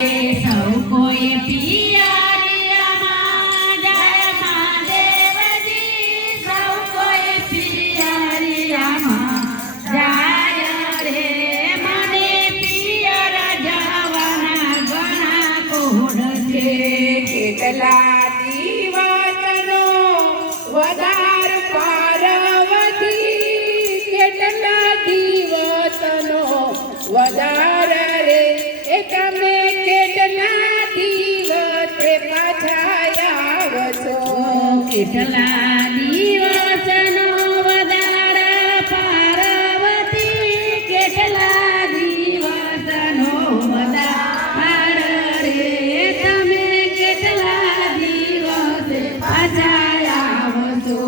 સૌ કોઈ પિયરિયામાં જાય મહાદેવજી, સૌ કોઈ પિયરિયામાં જાય રે. મને પિયર જવાના ઘણા કોડ છે. કેટલા દિવસનો વધાર પાર્વતી, કેટલા દિવસનો વધાર રે. એ તમે કેટલા દિવસે પાછા આવશો? કેટલા દિવસનો વધાર પાર્વતી, કેટલા દિવસનો વધાર રે. તમે કેટલા દિવસે પાછા આવશો?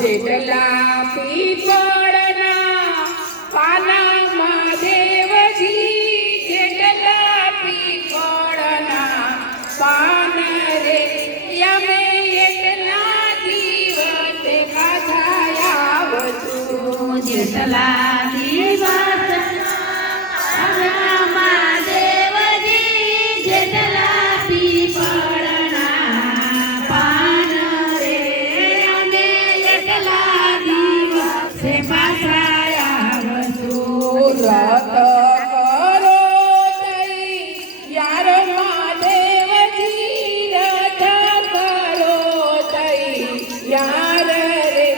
જેટલા પીપળના પાનામાં દેવજી, જેટલા પીપળના પાન રે. અમે એટલા દિવસે પાછા આવશું. જેટલા મહાદેવજી, જેટલા પીપળના પાન રે. અમે એટલા દિવસે પાછા આવશું. રથ કરો તૈયાર મહાદેવજી, રથ કરો તૈયાર રે.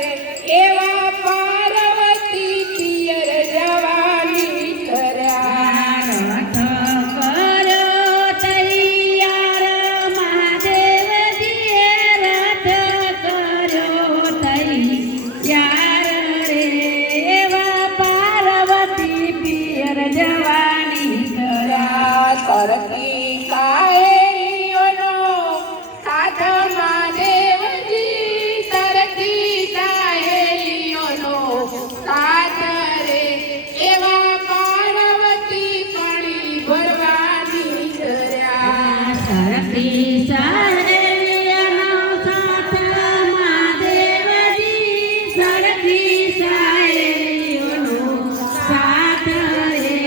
એવા પાર્વતી પિયર જવાની કર્યા. રથ કરો તૈયાર મહાદેવજી, રથ કરો તૈયાર રે. એવા પાર્વતી પિયર જવાની કર્યા. સરખી કાહેલીઓનો સાથ મહાદેવજી, સરખી કાહેલીઓનો સાથ રે. એવા પાર્વતી પાણી ભરવાની કર્યા. સરખી સહેલીઓનો સાથ મહાદેવજી, સરખી સહેલીઓનો સાથ રે.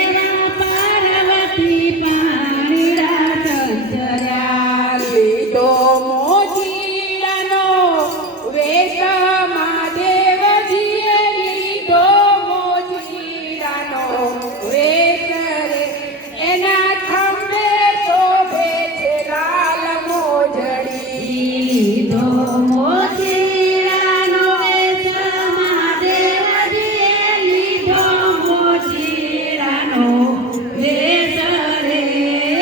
એવા પાર્વતી પાણીડા સંચર્યા. લીધો મોજીલાનો વેશ મહાદેવજીએ, લીધો મોજીલાનો વેશ રે. એના ખંભે શોભે છે લાલ મોજડી. લીધો મોતીડાનો વેશ મહાદેવજીએ, લીધો મોતીડાનો વેશ રે.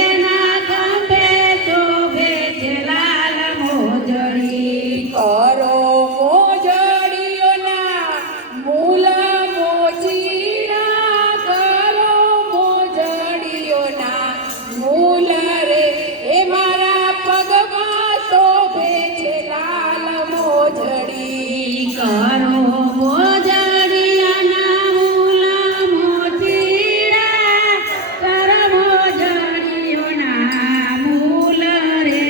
એના ખંભે શોભે છે લાલ મોજડી. કરો મોજડીઓના મૂલ મોજીડા, કરો મોજડીઓના મૂલ રે. એ મારા પગમાં શોભે છે લાલ મોજડી. કરો મોજડીયાના મૂલ મોતીડા, કરો મોજડીયોના મૂલ રે.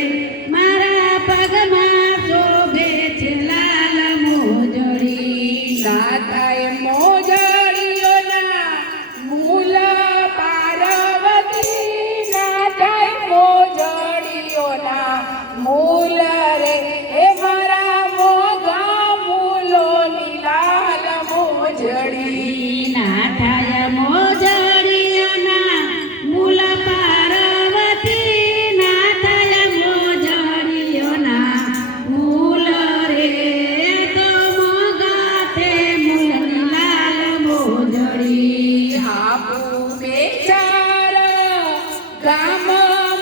મારા પગમાં શોભે છે લાલ મોજડી. નાથાએ મોજડીઓના મૂલ પાર્વતી, નાથાએ મોજડીઓના મૂલ રે. એ મારા મોગા મૂલોની લાલ મોજડી. નાથાય મોજડીયોના મૂલ પાર્વતી, નાથાય મોજડીયોના મૂલ રે. તો મોગાથે મૂલની લાલ મોજડી. આપુ બેચાર ગામ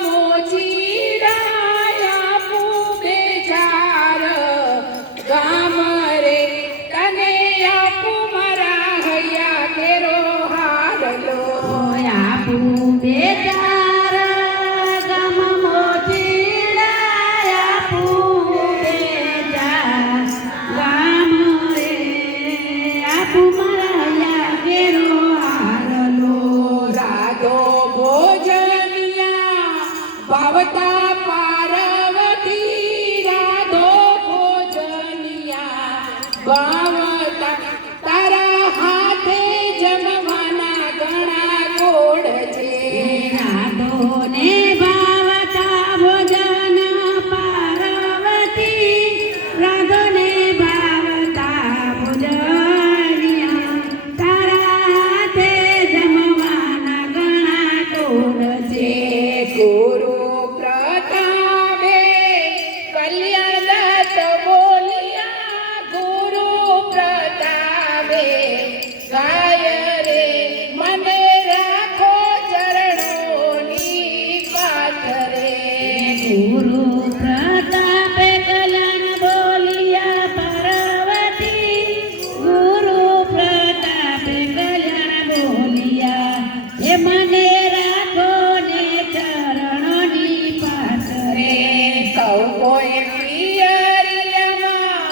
મોજીડા, આપુ બેચાર ગામ રે. તને આપુ મારા હૈયા કેરો હારલો. આપું બેચાર ગામ મોતીડા, આપું બેચાર ગામ રે. આપું મારા કેરો હારલો. રાધો ભોજનિયા ભાવતા પાર્વતી, રાધો ભોજનિયા ભાવતા. તારા હાથે જમવાના ઘણા કોડ છે. રાધો ને છે ગુરુ પ્રતાપે કલ્યાણ દાસ બોલિયા ગુરુ પ્રતાપે ગાય રે મને રાખો ચરણોની પાથરે ગુરુ પ્રતાપે કલ્યાણ બોલિયા પાર્વતી ગુરુ પ્રતાપે કલ્યાણ બોલિયા હે મને રાખો ને ચરણોની પાથરે સૌ કોઈ પિયરિયામાં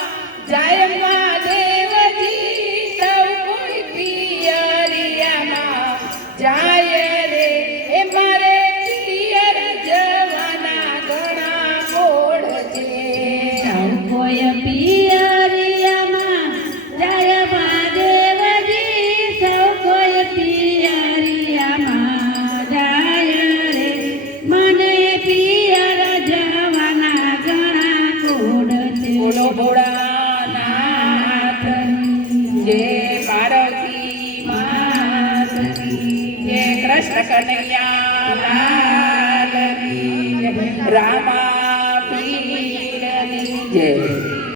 જાય મહાદેવજી સૌ કોઈ પિયરિયામાં જાય રે એ મારે પિયર જવાના ઘણા કોડ છે સૌ કોઈ પિયરિયામાં જય મહાદેવજી સૌ કોઈ પિયરિયામાં જાય રે મને પિયર જવાના ઘણા કોડ છે બોલો ભોળાનાથની જય પાર્વતી માતની જય કૃષ્ણ કનૈયા લાલની જય રામ